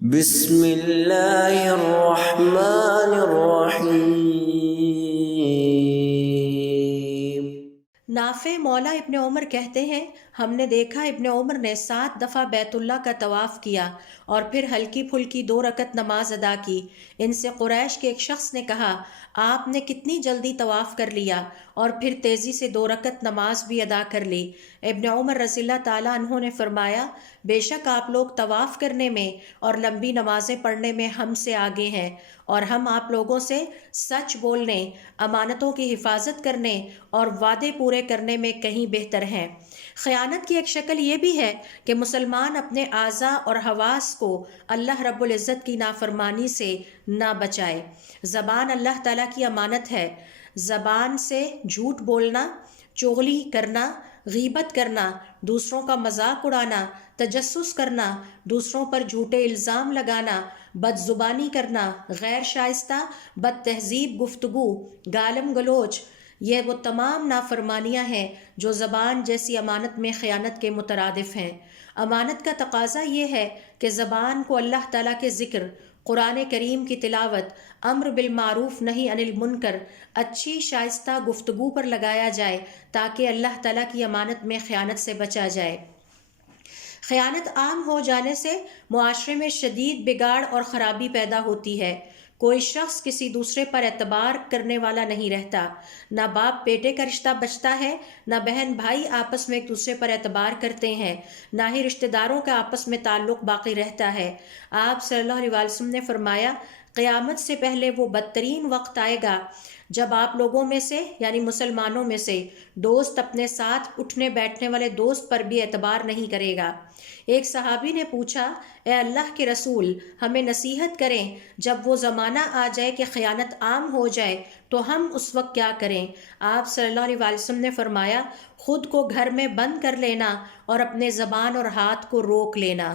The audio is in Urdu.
بسم اللہ الرحمن الرحیم۔ نافع مولا ابن عمر کہتے ہیں، ہم نے دیکھا ابن عمر نے 7 دفعہ بیت اللہ کا طواف کیا اور پھر ہلکی پھلکی 2 رکعت نماز ادا کی۔ ان سے قریش کے ایک شخص نے کہا، آپ نے کتنی جلدی طواف کر لیا اور پھر تیزی سے 2 رکعت نماز بھی ادا کر لی۔ ابن عمر رضی اللہ تعالیٰ عنہ نے فرمایا، بے شک آپ لوگ طواف کرنے میں اور لمبی نمازیں پڑھنے میں ہم سے آگے ہیں، اور ہم آپ لوگوں سے سچ بولنے، امانتوں کی حفاظت کرنے اور وعدے پورے کرنے میں کہیں بہتر ہیں۔ خیانت کی ایک شکل یہ بھی ہے کہ مسلمان اپنے اعضاء اور حواس کو اللہ رب العزت کی نافرمانی سے نہ بچائے۔ زبان اللہ تعالیٰ کی امانت ہے۔ زبان سے جھوٹ بولنا، چغلی کرنا، غیبت کرنا، دوسروں کا مذاق اڑانا، تجسس کرنا، دوسروں پر جھوٹے الزام لگانا، بد زبانی کرنا، غیر شائستہ بد تہذیب گفتگو، گالم گلوچ، یہ وہ تمام نافرمانیاں ہیں جو زبان جیسی امانت میں خیانت کے مترادف ہیں۔ امانت کا تقاضا یہ ہے کہ زبان کو اللہ تعالیٰ کے ذکر، قرآن کریم کی تلاوت، امر بالمعروف نہی عن المنکر، اچھی شائستہ گفتگو پر لگایا جائے تاکہ اللہ تعالیٰ کی امانت میں خیانت سے بچا جائے۔ خیانت عام ہو جانے سے معاشرے میں شدید بگاڑ اور خرابی پیدا ہوتی ہے۔ کوئی شخص کسی دوسرے پر اعتبار کرنے والا نہیں رہتا۔ نہ باپ بیٹے کا رشتہ بچتا ہے، نہ بہن بھائی آپس میں ایک دوسرے پر اعتبار کرتے ہیں، نہ ہی رشتہ داروں کا آپس میں تعلق باقی رہتا ہے۔ آپ صلی اللہ علیہ وسلم نے فرمایا، قیامت سے پہلے وہ بدترین وقت آئے گا جب آپ لوگوں میں سے یعنی مسلمانوں میں سے دوست اپنے ساتھ اٹھنے بیٹھنے والے دوست پر بھی اعتبار نہیں کرے گا۔ ایک صحابی نے پوچھا، اے اللہ کے رسول، ہمیں نصیحت کریں، جب وہ زمانہ آ جائے کہ خیانت عام ہو جائے تو ہم اس وقت کیا کریں؟ آپ صلی اللہ علیہ وسلم نے فرمایا، خود کو گھر میں بند کر لینا اور اپنے زبان اور ہاتھ کو روک لینا۔